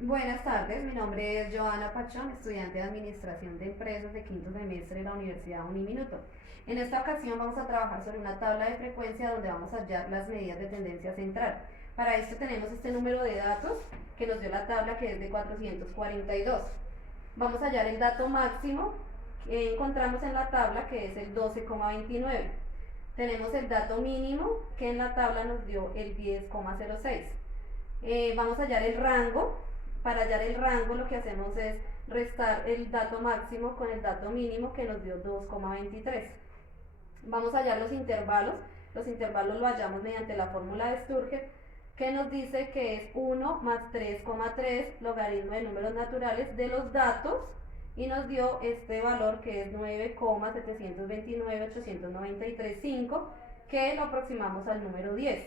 Buenas tardes, mi nombre es Joana Pachón, estudiante de Administración de Empresas de quinto semestre de la Universidad Uniminuto. En esta ocasión vamos a trabajar sobre una tabla de frecuencia donde vamos a hallar las medidas de tendencia central. Para esto tenemos este número de datos que nos dio la tabla, que es de 442. Vamos a hallar el dato máximo que encontramos en la tabla, que es el 12,29. Tenemos el dato mínimo, que en la tabla nos dio el 10,06. Vamos a hallar el rango. Para hallar el rango lo que hacemos es restar el dato máximo con el dato mínimo, que nos dio 2,23. Vamos a hallar los intervalos. Los intervalos lo hallamos mediante la fórmula de Sturger, que nos dice que es 1 más 3,3 logaritmo de números naturales de los datos, y nos dio este valor, que es 9,729.893,5, que lo aproximamos al número 10.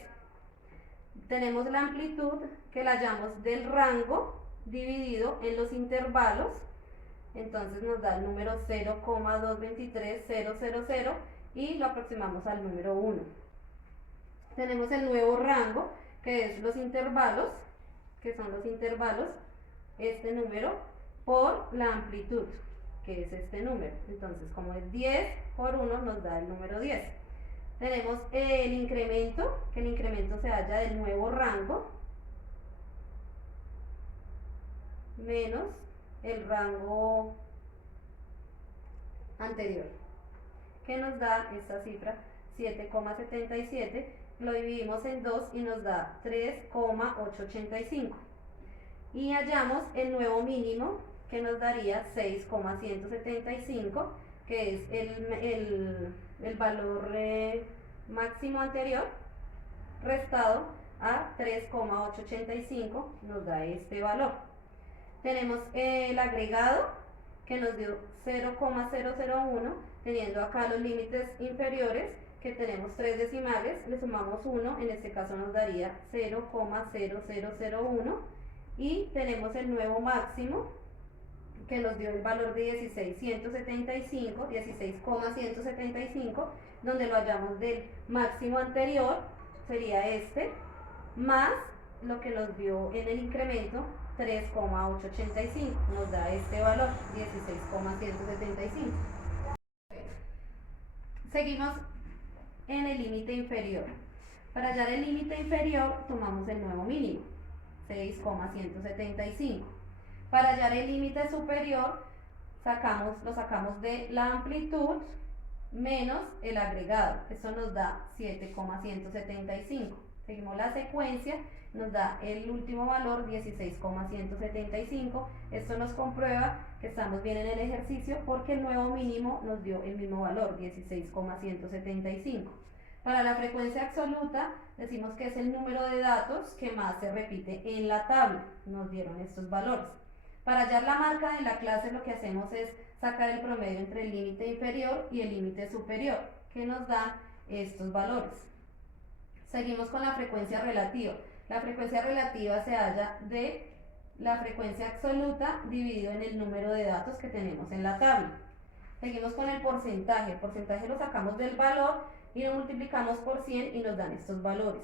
Tenemos la amplitud, que la hallamos del rango dividido en los intervalos, entonces nos da el número 0,223000 y lo aproximamos al número 1. Tenemos el nuevo rango, que es los intervalos, que son los intervalos, este número, por la amplitud, que es este número. Entonces, como es 10 por 1, nos da el número 10. Tenemos el incremento, que el incremento se halla del nuevo rango menos el rango anterior, que nos da esta cifra 7,77. Lo dividimos en 2 y nos da 3,885. Y hallamos el nuevo mínimo, que nos daría 6,175, que es el valor máximo anterior restado a 3,885, nos da este valor. Tenemos el agregado, que nos dio 0,001, teniendo acá los límites inferiores, que tenemos 3 decimales, le sumamos 1, en este caso nos daría 0,0001, y tenemos el nuevo máximo, que nos dio el valor de 16,175, donde lo hallamos del máximo anterior, sería este, más lo que nos dio en el incremento, 3,885, nos da este valor, 16,175. Seguimos en el límite inferior. Para hallar el límite inferior tomamos el nuevo mínimo, 6,175. Para hallar el límite superior lo sacamos de la amplitud menos el agregado. Esto nos da 7,175. Seguimos la secuencia, nos da el último valor, 16,175. Esto nos comprueba que estamos bien en el ejercicio, porque el nuevo mínimo nos dio el mismo valor, 16,175. Para la frecuencia absoluta decimos que es el número de datos que más se repite en la tabla. Nos dieron estos valores. Para hallar la marca de la clase, lo que hacemos es sacar el promedio entre el límite inferior y el límite superior, que nos dan estos valores. Seguimos con la frecuencia relativa. La frecuencia relativa se halla de la frecuencia absoluta dividido en el número de datos que tenemos en la tabla. Seguimos con el porcentaje. El porcentaje lo sacamos del valor y lo multiplicamos por 100 y nos dan estos valores.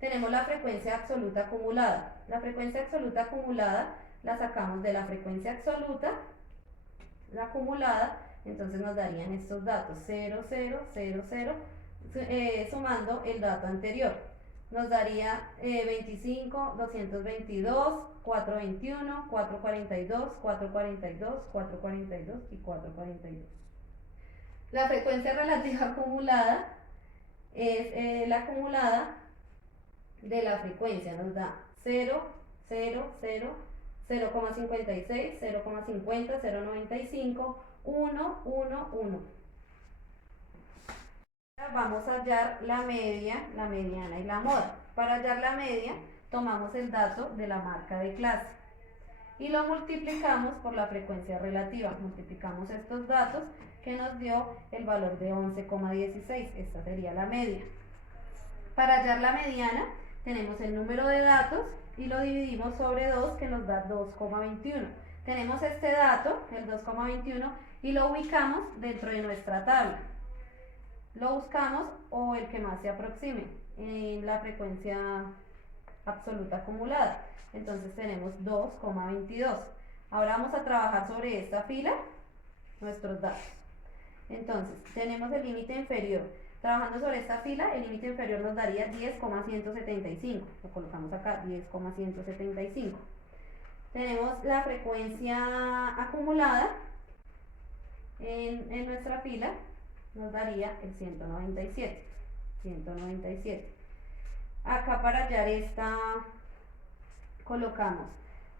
Tenemos la frecuencia absoluta acumulada. La frecuencia absoluta acumulada la sacamos de la frecuencia absoluta, la acumulada, entonces nos darían estos datos, 0, 0, 0, 0, sumando el dato anterior. Nos daría 25, 222, 421, 442, 442, 442 y 442. La frecuencia relativa acumulada es la acumulada de la frecuencia, nos da 0, 0, 0, 0,56, 0,50, 0,95, 1, 1, 1. Vamos a hallar la media, la mediana y la moda. Para hallar la media, tomamos el dato de la marca de clase y lo multiplicamos por la frecuencia relativa. Multiplicamos estos datos, que nos dio el valor de 11,16. Esta sería la media. Para hallar la mediana, tenemos el número de datos y lo dividimos sobre 2, que nos da 2,21. Tenemos este dato, el 2,21, y lo ubicamos dentro de nuestra tabla. Lo buscamos, o el que más se aproxime, en la frecuencia absoluta acumulada. Entonces tenemos 2,22. Ahora vamos a trabajar sobre esta fila nuestros datos. Entonces tenemos el límite inferior. Trabajando sobre esta fila, el límite inferior nos daría 10,175. Lo colocamos acá, 10,175. Tenemos la frecuencia acumulada en nuestra fila, nos daría el 197. Acá para hallar esta, colocamos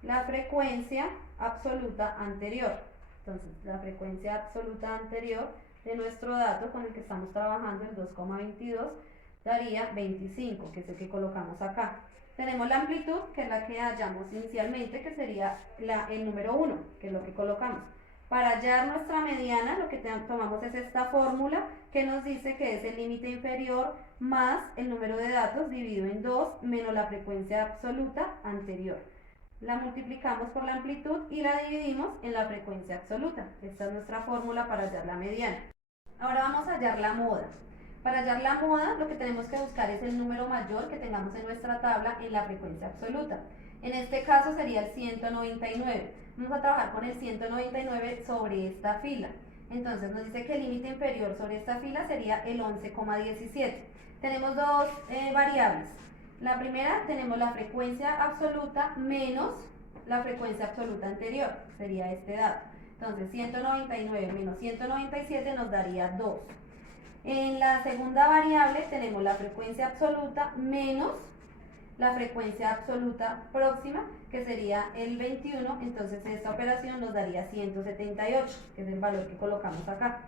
la frecuencia absoluta anterior. Entonces, la frecuencia absoluta anterior de nuestro dato con el que estamos trabajando, el 2,22, daría 25, que es el que colocamos acá. Tenemos la amplitud, que es la que hallamos inicialmente, que sería el número 1, que es lo que colocamos. Para hallar nuestra mediana, lo que tomamos es esta fórmula que nos dice que es el límite inferior más el número de datos dividido en 2 menos la frecuencia absoluta anterior. La multiplicamos por la amplitud y la dividimos en la frecuencia absoluta. Esta es nuestra fórmula para hallar la mediana. Ahora vamos a hallar la moda. Para hallar la moda, lo que tenemos que buscar es el número mayor que tengamos en nuestra tabla en la frecuencia absoluta. En este caso sería el 199. Vamos a trabajar con el 199 sobre esta fila. Entonces nos dice que el límite inferior sobre esta fila sería el 11,17. Tenemos dos variables. La primera, tenemos la frecuencia absoluta menos la frecuencia absoluta anterior, sería este dato. Entonces 199 menos 197 nos daría 2. En la segunda variable tenemos la frecuencia absoluta menos la frecuencia absoluta próxima, que sería el 21, entonces esta operación nos daría 178, que es el valor que colocamos acá.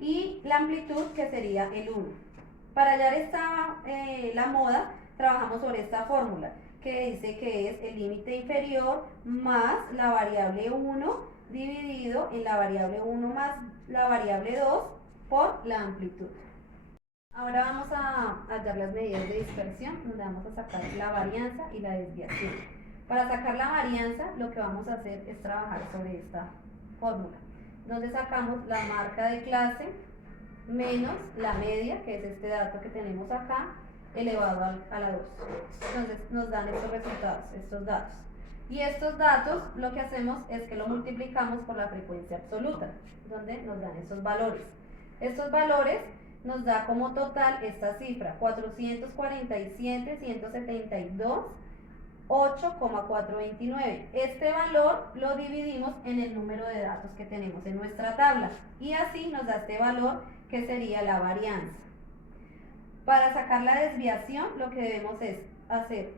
Y la amplitud, que sería el 1. Para hallar la moda, trabajamos sobre esta fórmula, que dice que es el límite inferior más la variable 1 dividido en la variable 1 más la variable 2 por la amplitud. Ahora vamos a hallar las medidas de dispersión, donde vamos a sacar la varianza y la desviación. Para sacar la varianza, lo que vamos a hacer es trabajar sobre esta fórmula, donde sacamos la marca de clase menos la media, que es este dato que tenemos acá, elevado a la 2. Entonces nos dan estos resultados, estos datos. Y estos datos lo que hacemos es que lo multiplicamos por la frecuencia absoluta, donde nos dan estos valores. Estos valores nos da como total esta cifra, 447.172, 8,429. Este valor lo dividimos en el número de datos que tenemos en nuestra tabla y así nos da este valor que sería la varianza. Para sacar la desviación, lo que debemos es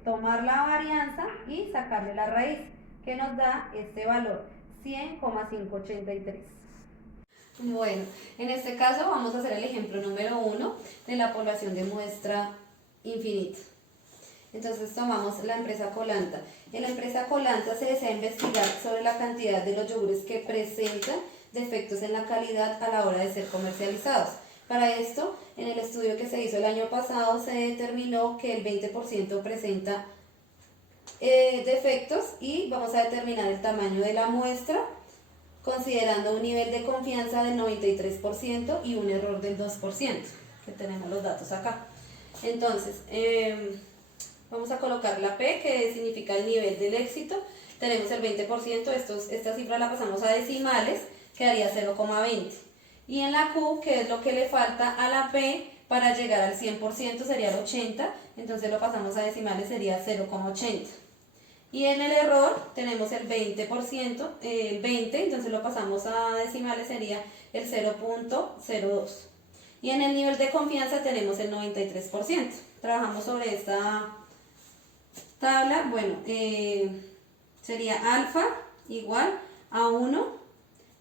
tomar la varianza y sacarle la raíz, que nos da este valor, 100,583. Bueno, en este caso vamos a hacer el ejemplo número 1 de la población de muestra infinita. Entonces tomamos la empresa Colanta. En la empresa Colanta se desea investigar sobre la cantidad de los yogures que presentan defectos en la calidad a la hora de ser comercializados. Para esto, en el estudio que se hizo el año pasado, se determinó que el 20% presenta defectos y vamos a determinar el tamaño de la muestra considerando un nivel de confianza del 93% y un error del 2%, que tenemos los datos acá. Entonces, vamos a colocar la P, que significa el nivel del éxito. Tenemos el 20%, esta cifra la pasamos a decimales, quedaría 0,20. Y en la Q, que es lo que le falta a la P para llegar al 100%, sería el 80, entonces lo pasamos a decimales, sería 0,80. Y en el error tenemos el 20%, entonces lo pasamos a decimales, sería el 0,02. Y en el nivel de confianza tenemos el 93%. Trabajamos sobre esta tabla, bueno, sería alfa igual a 1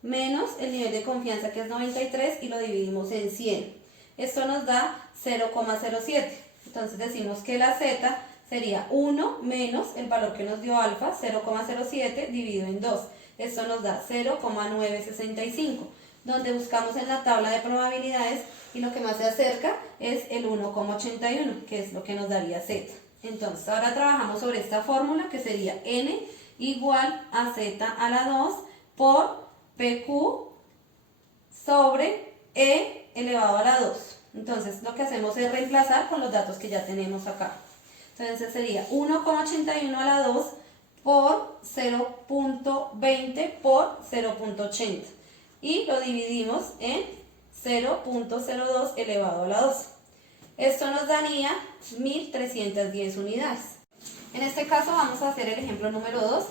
menos el nivel de confianza, que es 93, y lo dividimos en 100. Esto nos da 0,07. Entonces decimos que la Z sería 1 menos el valor que nos dio alfa, 0,07 dividido en 2. Esto nos da 0,965, donde buscamos en la tabla de probabilidades y lo que más se acerca es el 1,81, que es lo que nos daría Z. Entonces ahora trabajamos sobre esta fórmula, que sería N igual a Z a la 2 por PQ sobre E elevado a la 2. Entonces lo que hacemos es reemplazar con los datos que ya tenemos acá. Entonces sería 1,81 a la 2 por 0,20 por 0,80. Y lo dividimos en 0,02 elevado a la 2. Esto nos daría 1.310 unidades. En este caso vamos a hacer el ejemplo número 2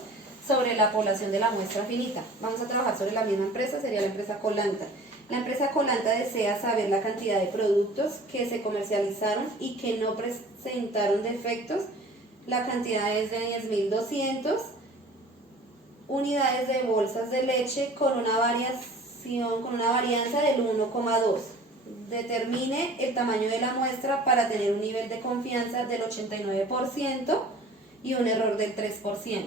sobre la población de la muestra finita. Vamos a trabajar sobre la misma empresa, sería la empresa Colanta. La empresa Colanta desea saber la cantidad de productos que se comercializaron y que no presentaron defectos. La cantidad es de 10.200 unidades de bolsas de leche con una varianza del 1,2. Determine el tamaño de la muestra para tener un nivel de confianza del 89% y un error del 3%.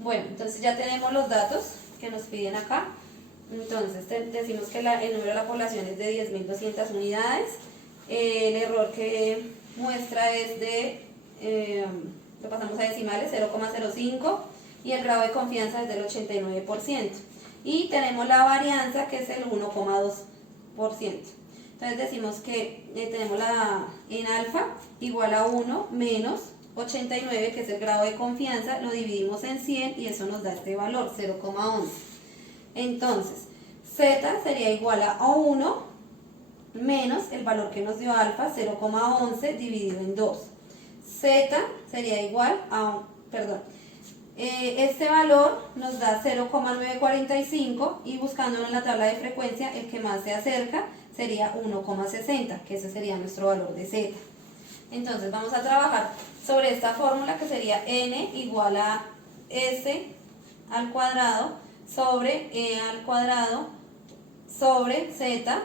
Bueno, entonces ya tenemos los datos que nos piden acá. Entonces decimos que el número de la población es de 10.200 unidades. El error que muestra es de, lo pasamos a decimales, 0,05, y el grado de confianza es del 89%. Y tenemos la varianza que es el 1,2%. Entonces decimos que tenemos en alfa igual a 1 menos 89, que es el grado de confianza, lo dividimos en 100 y eso nos da este valor, 0,11. Entonces, z sería igual a 1 menos el valor que nos dio alfa, 0,11 dividido en 2. Z sería igual a, este valor nos da 0,945 y buscándolo en la tabla de frecuencia, el que más se acerca sería 1,60, que ese sería nuestro valor de z. Entonces vamos a trabajar sobre esta fórmula que sería n igual a s al cuadrado sobre e al cuadrado sobre z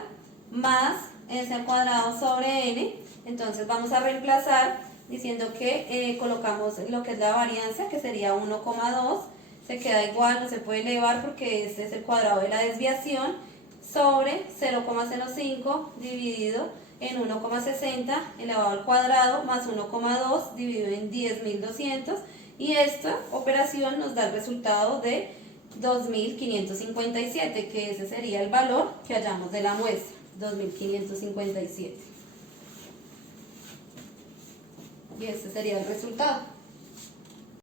más s al cuadrado sobre n. Entonces vamos a reemplazar diciendo que colocamos lo que es la varianza, que sería 1,2, se queda igual, no se puede elevar porque este es el cuadrado de la desviación, sobre 0,05 dividido en 1,60 elevado al cuadrado más 1,2 dividido en 10.200, y esta operación nos da el resultado de 2.557, que ese sería el valor que hallamos de la muestra, 2.557. Y este sería el resultado.